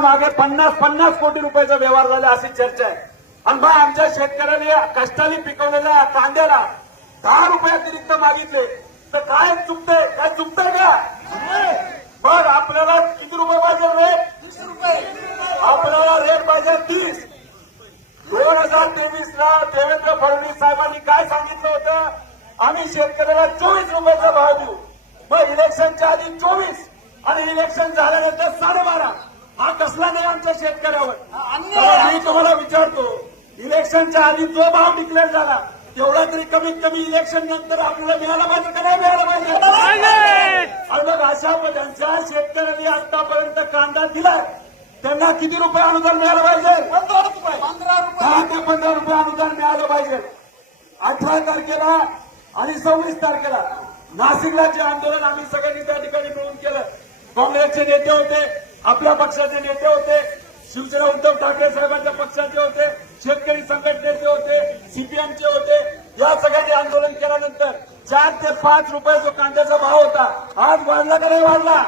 मागे 50 कोटी रुपयाचा व्यवहार झाला अशी चर्चा आहे. आणि मग आमच्या शेतकऱ्यांनी कष्टाने पिकवलेल्या कांद्याला 10 रुपये अतिरिक्त मागितले तर काय चुकतंय? काय चुकतंय का? बरं, आपल्याला किती रुपये पाहिजे रेट? 30 रुपये. आपल्याला रेट पाहिजे 30. 2023 ला देवेंद्र फडणवीस साहेबांनी काय सांगितलं होतं? आम्ही शेतकऱ्याला 24 रुपयाचा भाव देऊ. मग इलेक्शनच्या आधी 24 आणि इलेक्शन झाल्यानंतर 12.5. हा कसला नाही आमच्या शेतकऱ्यावर? मी तुम्हाला विचारतो, इलेक्शनच्या आधी जो भाव डिक्लेअर झाला तेवढा तरी कमीत कमी इलेक्शन नंतर आपल्याला मिळाला पाहिजे का नाही मिळाला पाहिजे? आणि मग अशा ज्यांच्या शेतकऱ्यांनी आतापर्यंत कांदा दिलाय त्यांना किती रुपये अनुदान मिळालं पाहिजे? 15 रुपये. 10 ते 15 रुपये अनुदान मिळालं पाहिजे. 18 तारखेला आणि 26 तारखेला नाशिकला जे आंदोलन आम्ही सगळ्यांनी त्या ठिकाणी मिळून केलं. काँग्रेसचे नेते होते, आपल्या पक्षाचे नेते होते, शिवसेना उद्धव ठाकरे साहेबांच्या पक्षाचे होते, शेतकरी संघटनेचे होते, सीपीएमचे होते. या सगळ्यांनी आंदोलन केल्यानंतर 4 ते 5 रुपये जो कांद्याचा भाव होता आज वाढला का नाही वाढला?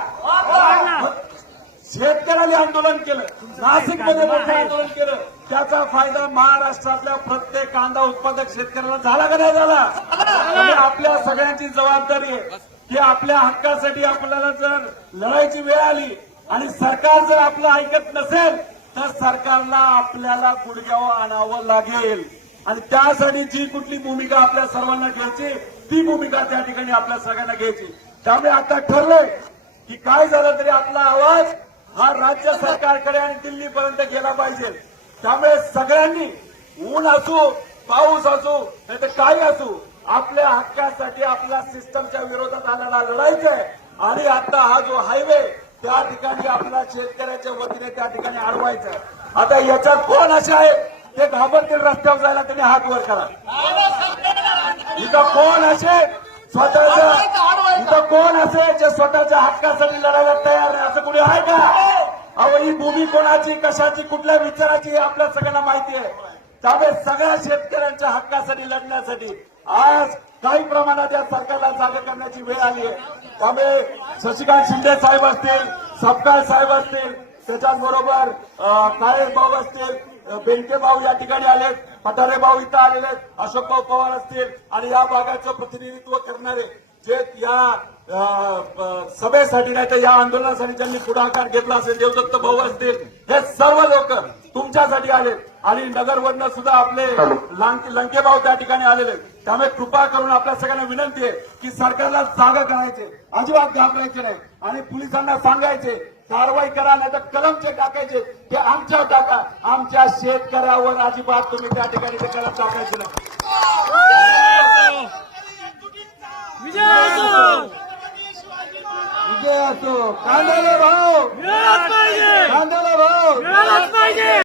शेतकऱ्यांनी आंदोलन केलं, नाशिकमध्ये मोठं आंदोलन केलं. त्याचा फायदा महाराष्ट्रातल्या प्रत्येक कांदा उत्पादक शेतकऱ्याला झाला का नाही झाला? आणि आपल्या सगळ्यांची जबाबदारी आहे की आपल्या हक्कासाठी आपल्याला जर लढायची वेळ आली आणि सरकार जर आपलं ऐकत नसेल तर सरकारला आपल्याला गुडघ्यावर आणावं लागेल. आणि त्यासाठी जी कुठली भूमिका आपल्या सर्वांना घ्यायची ती भूमिका त्या ठिकाणी आपल्या सगळ्यांना घ्यायची. त्यामुळे आता ठरलंय की काय झालं तरी आपला आवाज हा राज्य सरकारकडे आणि दिल्लीपर्यंत गेला पाहिजे. त्यामुळे सगळ्यांनी ऊन असो पाऊस असो नाही तर काही असो आपल्या हक्कासाठी आपल्या सिस्टमच्या विरोधात आल्याला लढायचंय. आणि आता हा जो हायवे त्या ठिकाणी आपल्या शेतकऱ्याच्या वतीने त्या ठिकाणी अडवायचं. आता याच्यात कोण असे आहे ते घाबरतील रस्त्यावर जायला त्यांनी हात वर करा. इथं कोण असे इथं कोण असे जे स्वतःच्या हक्कासाठी लढायला तयार नाही असं कुणी आहे का? अहो, ही भूमी कोणाची कशाची कुठल्या विचाराची हे आपल्या सगळ्यांना माहिती आहे. त्यामुळे सगळ्या शेतकऱ्यांच्या हक्कासाठी लढण्यासाठी आज काही प्रमाणात या सरकारला जागा करण्याची वेळ आली आहे. त्यामुळे शशिकांत शिंदे साहेब असतील, सपकाळ साहेब असतील, त्याच्याचबरोबर काळे भाऊ असतील, बेंके भाऊ या ठिकाणी आलेत, पठारे भाऊ इथं आलेले आहेत, अशोक भाऊ पवार असतील आणि या भागाचं प्रतिनिधित्व करणारे जे या सभेसाठी नाही तर या आंदोलनासाठी ज्यांनी पुढाकार घेतला असेल, देवदत्त भाऊ असतील, हे सर्व लोक तुमच्यासाठी आलेत. आणि नगरवरनं सुद्धा आपले लंके भाऊ त्या ठिकाणी आलेले. त्यामुळे कृपा करून आपल्या सगळ्यांना विनंती आहे की सरकारला जागा करायचे, अजिबात घाबरायचे नाही. आणि पोलिसांना सांगायचे कारवाई करा नाही तर कलमचे टाकायचे ते आमच्यावर टाका, आमच्या शेतकऱ्यावर अजिबात तुम्ही त्या ठिकाणी ते कलम टाकायचे नाही. विजय असो. कांद्याला भाव, कांद्याला भाव.